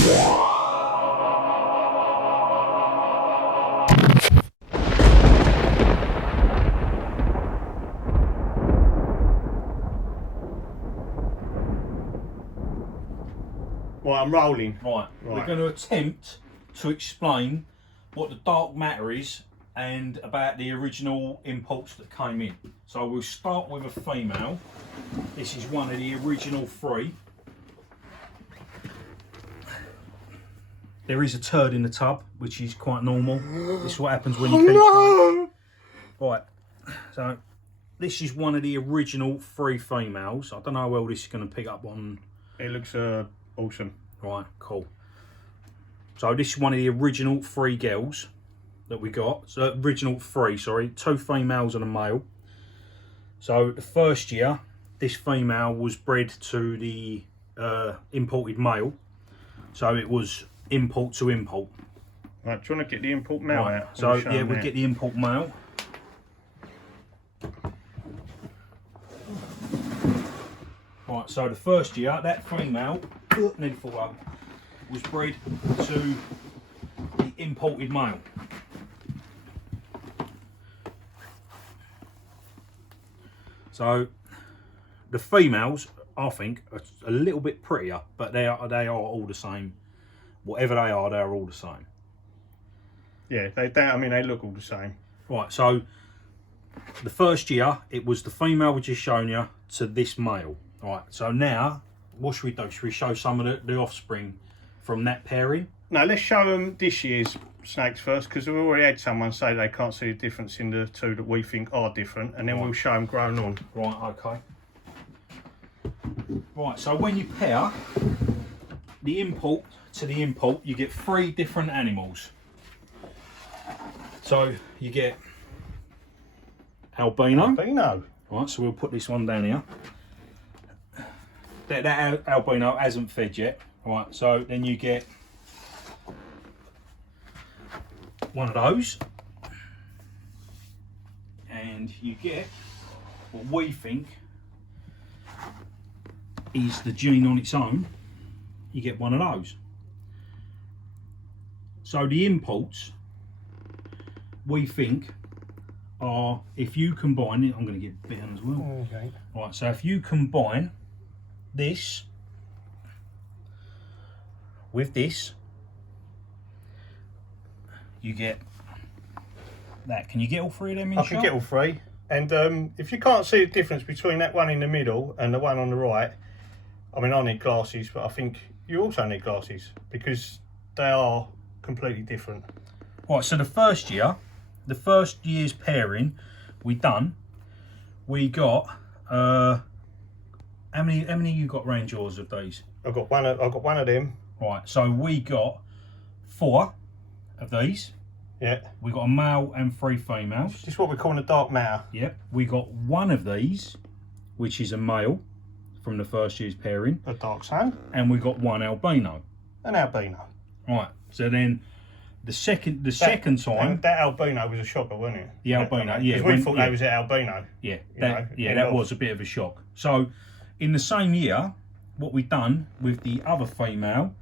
Right, I'm rolling. Right, we're going to attempt to explain what the dark matter is and about the original imports that came in. So we'll start with a female. This is one of the original 3. There is a turd in the tub, which is quite normal. This is what happens when you keep going. Right, so this is one of the original 3 females. I don't know how well this is going to pick up on. It looks awesome. Right, cool. So this is one of the original 3 girls that we got. So original 3, sorry, 2 females and a male. So the first year, this female was bred to the imported male. So it was import to import. Right, do you want to get the import male out? So yeah, we get the import male. Right, so the first year, that female, nearly fall up, was bred to the imported male. So the females, I think, are a little bit prettier, but they are all the same. Whatever they are all the same. Yeah, they look all the same. Right, so the first year, it was the female we just shown you to this male. Right, so now, what should we do? Should we show some of the offspring from that pairing? No, let's show them this year's snakes first, because we've already had someone say they can't see the difference in the 2 that we think are different, and then we'll show them grown on. Right, okay. Right, so when you pair the import to the import, you get 3 different animals. So you get albino. Albino. Right, so we'll put this one down here. That albino hasn't fed yet. Right, so then you get one of those, and you get what we think is the gene on its own. You get one of those. So the imports, we think, are, if you combine it, I'm going to get bitten as well. Okay. Right, so if you combine this with this, you get that. Can you get all 3 of them in I shot? can get all 3. And if you can't see the difference between that one in the middle and the one on the right, I mean, I need glasses, but I think you also need glasses because they are completely different. Right, so the first year's pairing we got how many you got round yours of these? I've got one of them. Right, so we got 4 of these. Yeah. We got a male and 3 females. This is what we're calling a dark matter. Yep. We got 1 of these, which is a male from the first year's pairing. A dark sun. And we got 1 albino. An albino. Right. So then the second time, that albino was a shocker, wasn't it? The albino, yeah. Because we thought they was an albino. Yeah. That was a bit of a shock. So in the same year, what we done with the other female,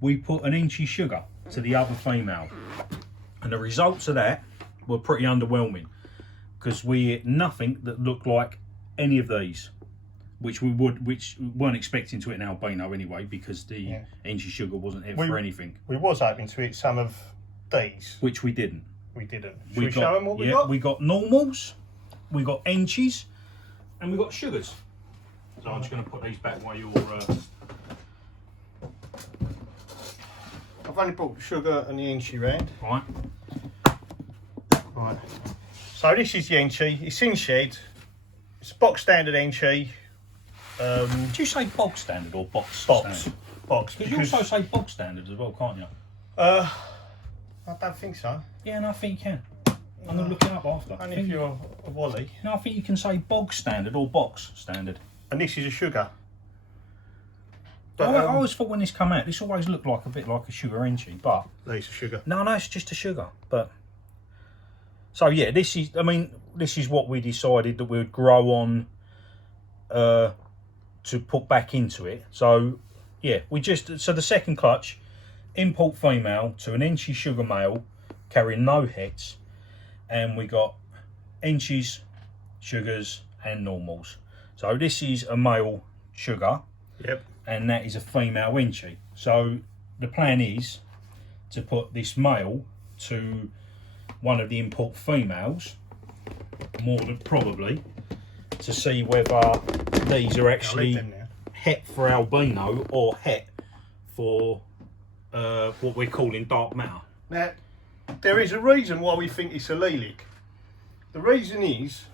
we put an inchy sugar to the other female. And the results of that were pretty underwhelming because we hit nothing that looked like any of these, which we weren't expecting to hit an albino anyway because the inchy sugar wasn't hit for anything. We was hoping to hit some of these, which we didn't. We didn't. Should we show them what we got? We got normals, we got inchies, and we got sugars. So I'm just going to put these back while you're. I've only brought the sugar and the inchy round. Right. Right. So this is the inchy. It's in shed. It's box standard inchy. Did you say bog standard or box? Box. Box. Because you also say bog standard as well, can't you? I don't think so. Yeah, no, I think you can. I'm going to look it up after. Only if you're a wally. No, I think you can say bog standard or box standard. And this is a sugar. But I always thought when this come out, this always looked like a bit like a sugar inchy, but it's a sugar. No, it's just a sugar. But so yeah, this is what we decided that we'd grow on to put back into it. So yeah, so the second clutch import female to an Enchi sugar male carrying no hets, and we got Enchis, sugars and normals. So this is a male sugar. Yep. And that is a female Enchi. So the plan is to put this male to one of the import females, more than probably, to see whether these are actually het for albino or het for what we're calling dark matter. Now, there is a reason why we think it's allelic. The reason is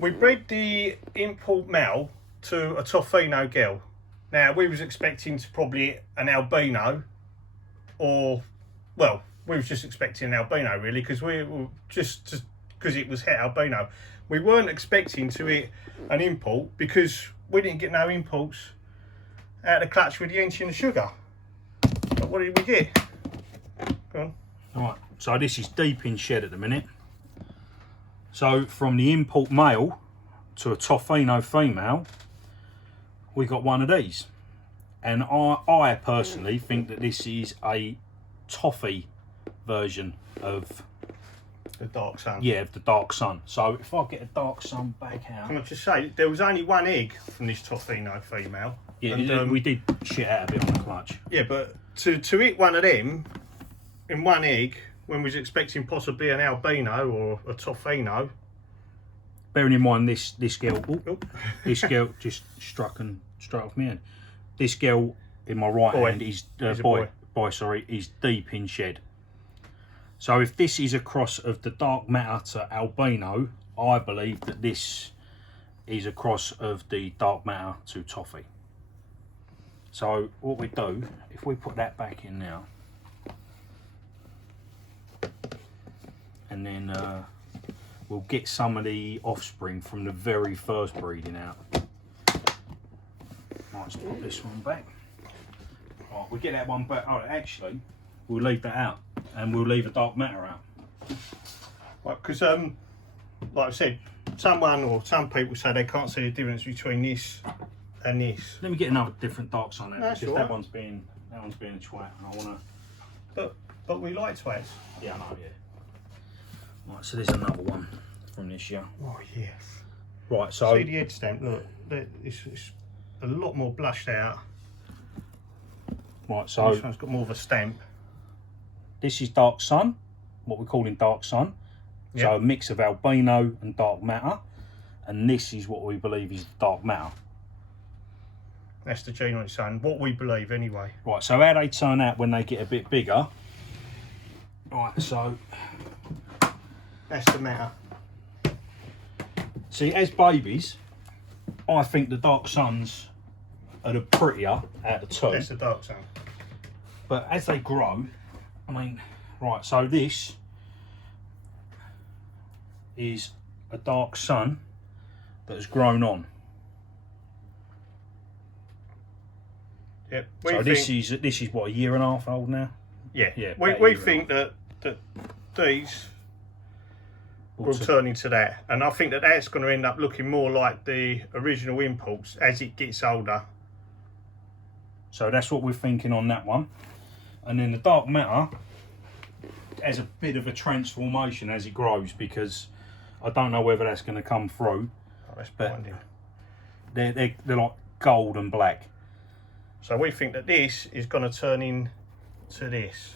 we bred the import male to a Tofino girl. Now, we was expecting to probably an albino, or, well, we was just expecting an albino really, because we were just because it was het albino. We weren't expecting to hit an import because we didn't get no imports out of the clutch with the Enchi and the sugar. But what did we get? Go on. Right, so this is deep in shed at the minute. So from the import male to a Tofino female, we got one of these. And I personally think that this is a toffee version of the Dark Sun. Yeah, of the Dark Sun. So if I get a Dark Sun back out. Can I just say, there was only one egg from this Tofino female. Yeah, and, we did shit out a bit on the clutch. Yeah, but to hit one of them in one egg when we was expecting possibly an albino or a Tofino. Bearing in mind this girl, Oop. this girl just struck off me hand. This girl in my right hand is boy, is deep in shed. So if this is a cross of the dark matter to albino, I believe that this is a cross of the dark matter to toffee. So what we do, if we put that back in now, and then we'll get some of the offspring from the very first breeding out. Let's put this one back. Right, we'll get that one back. Oh, actually, we'll leave that out, and we'll leave a dark matter out. Right, because like I said, some people say they can't see the difference between this and this. Let me get another different dark sun out, That's because all that right. one's being a twat, and I wanna. But we like twats. Yeah, I know. Yeah. Right, so there's another one from this year. Oh yes. Right, so See the head stamp. Look, it's a lot more blushed out. right, so This one's got more of a stamp. this is dark sun, what we're calling dark sun. Yep. So a mix of albino and dark matter, and this is what we believe is dark matter. That's the gene on its own. What we believe, anyway. Right, so how they turn out when they get a bit bigger. Right, so That's the matter. see, as babies, I think the dark suns are the prettier out of the two. That's the dark sun. But as they grow, I mean, right, so this is a dark sun that has grown on. Yep. So this is what, a year and a half old now? Yeah. Yeah, We about a year think that these will to- turn into that, and I think that that's going to end up looking more like the original imports as it gets older. So that's what we're thinking on that one. And then the dark matter has a bit of a transformation as it grows, because I don't know whether that's going to come through. Oh, that's But- blinding. They're like gold and black. So we think that this is going to turn into this.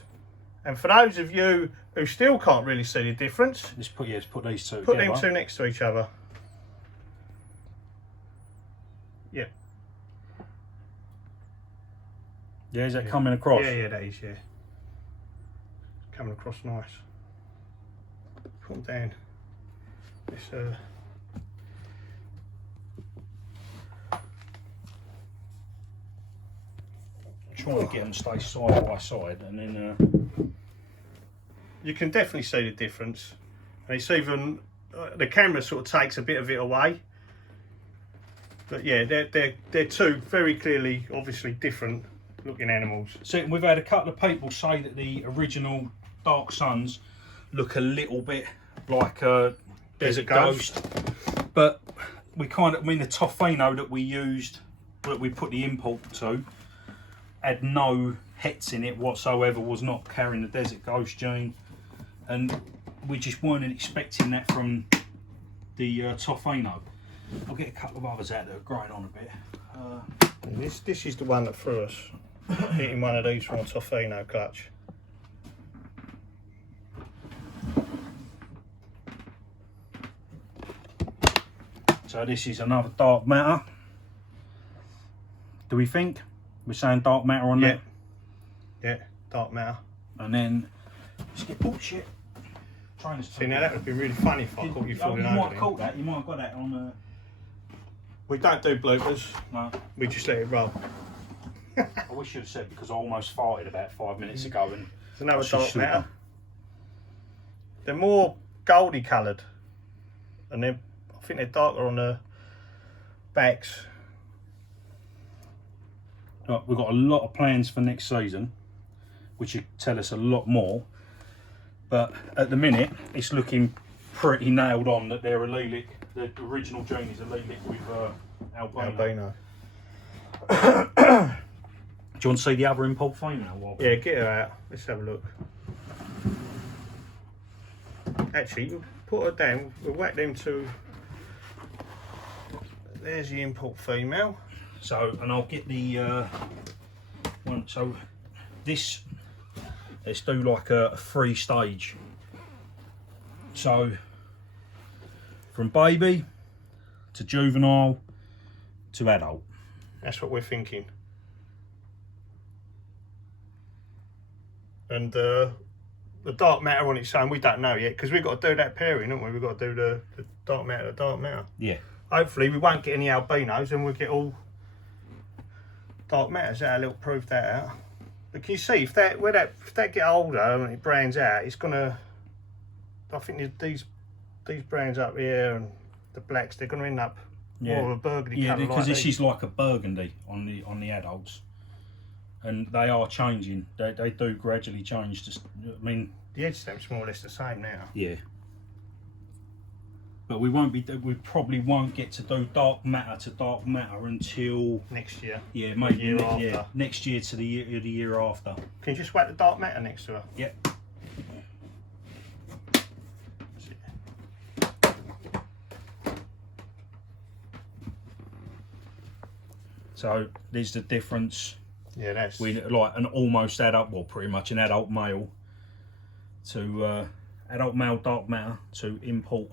And for those of you who still can't really see the difference, Let's put these two put together. them two next to each other. Yeah. Yeah, is that coming across? Yeah, that is, yeah. Coming across nice. Put them down. This, Try and get them to stay side by side, and then you can definitely see the difference. And it's even, the camera sort of takes a bit of it away. But yeah, they're two very clearly, obviously different looking animals. so we've had a couple of people say that the original Dark Suns look a little bit like a Desert Ghost, but we kind of, I mean, the Tofino that we used, that we put the import to, had no hets in it whatsoever, was not carrying the Desert Ghost gene, and we just weren't expecting that from the Tofino. I'll get a couple of others out that are growing on a bit. This is the one that threw us, hitting one of these from a Tofino clutch. So this is another dark matter. Do we think? We're saying dark matter on there? Yeah, dark matter. And then, let's get, oh shit. See, now that would be really funny if I caught you falling over. You might have caught that, you might have got that on We don't do bloopers, no. we just let it roll. I wish you'd have said, because I almost farted about 5 minutes ago. And It's another I dark should matter. have. They're more goldy coloured, and I think they're darker on the backs. Right, we've got a lot of plans for next season, which will tell us a lot more. But at the minute, it's looking pretty nailed on that they're a Lelic. The original gene is a Lelic with albino. Do you want to see the other impulse female? Yeah, get her out. Let's have a look. Actually, we'll put her down. We'll whack them two. There's the import female. So, and I'll get the one. So, this, let's do like a 3-stage. So, from baby to juvenile to adult. That's what we're thinking. And the dark matter on its own, we don't know yet, because we've got to do that pairing, haven't we? We've got to do the dark matter. Yeah. Hopefully we won't get any albinos and we'll get all dark matters. That'll prove that out. But can you see, if that get older and it brands out, it's gonna, I think these brands up here and the blacks, they're gonna end up more of a burgundy colour. Yeah, because like this is like a burgundy on the adults, and they are changing. They do gradually change. Just, I mean, the edge stamp's more or less the same now. Yeah. But we won't be. We probably won't get to do dark matter to dark matter until next year. Yeah, maybe year after. Yeah, next year to the year after. Can you just whack the dark matter next to her? Yep. So there's the difference. Yeah, that's. We like an almost adult, well, pretty much an adult male to adult male dark matter to import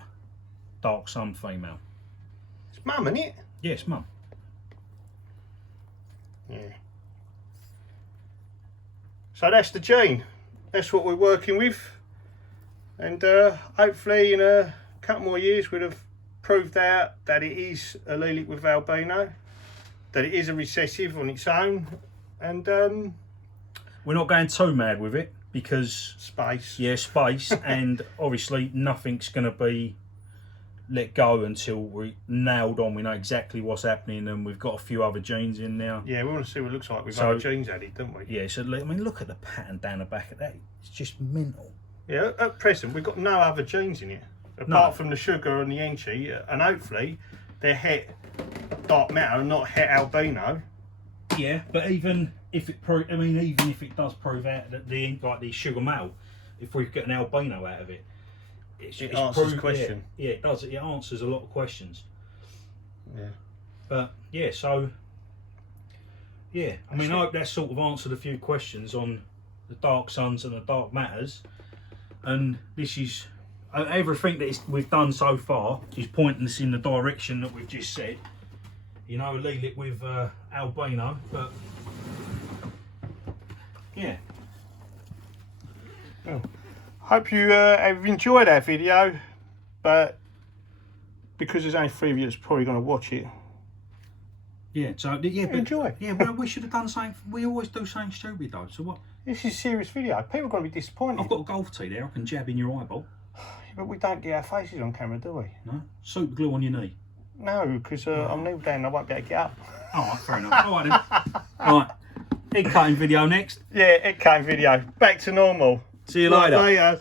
dark sun female. It's mum, isn't it? Yes, mum. Yeah. So that's the gene. That's what we're working with, and hopefully in a couple more years we'd have proved out that it is a Lelic with albino, that it is a recessive on its own, and we're not going too mad with it because space. Yeah, space, and obviously nothing's going to be let go until we nailed on. We know exactly what's happening, and we've got a few other genes in now. Yeah, we want to see what it looks like with other genes added, don't we? Yeah, so I mean, look at the pattern down the back of that. It's just mental. Yeah, at present we've got no other genes in it apart from the sugar and the enchi, and hopefully they're het dark matter and not het albino. Yeah, but even if it even if it does prove out that the sugar male, if we get an albino out of it, it answers the question. Yeah, it does. It answers a lot of questions. Yeah. But yeah, so yeah, I mean, I hope that sort of answered a few questions on the dark suns and the dark matters. And this is everything that we've done so far is pointing us in the direction that we've just said. You know, Lelic with albino, but yeah. Oh. Hope you have enjoyed that video, but because there's only 3 of you that's probably going to watch it. Yeah, so yeah, but enjoy. Yeah, well, we should have done something. We always do something stupid though. So what? This is a serious video. People are going to be disappointed. I've got a golf tee there. I can jab in your eyeball. But we don't get our faces on camera, do we? No. Super glue on your knee. No, because I'm kneeled down and I won't be able to get up. All right, fair enough. All right then. All right. Egg cutting video next. Yeah, egg cutting video. Back to normal. See you later. Later.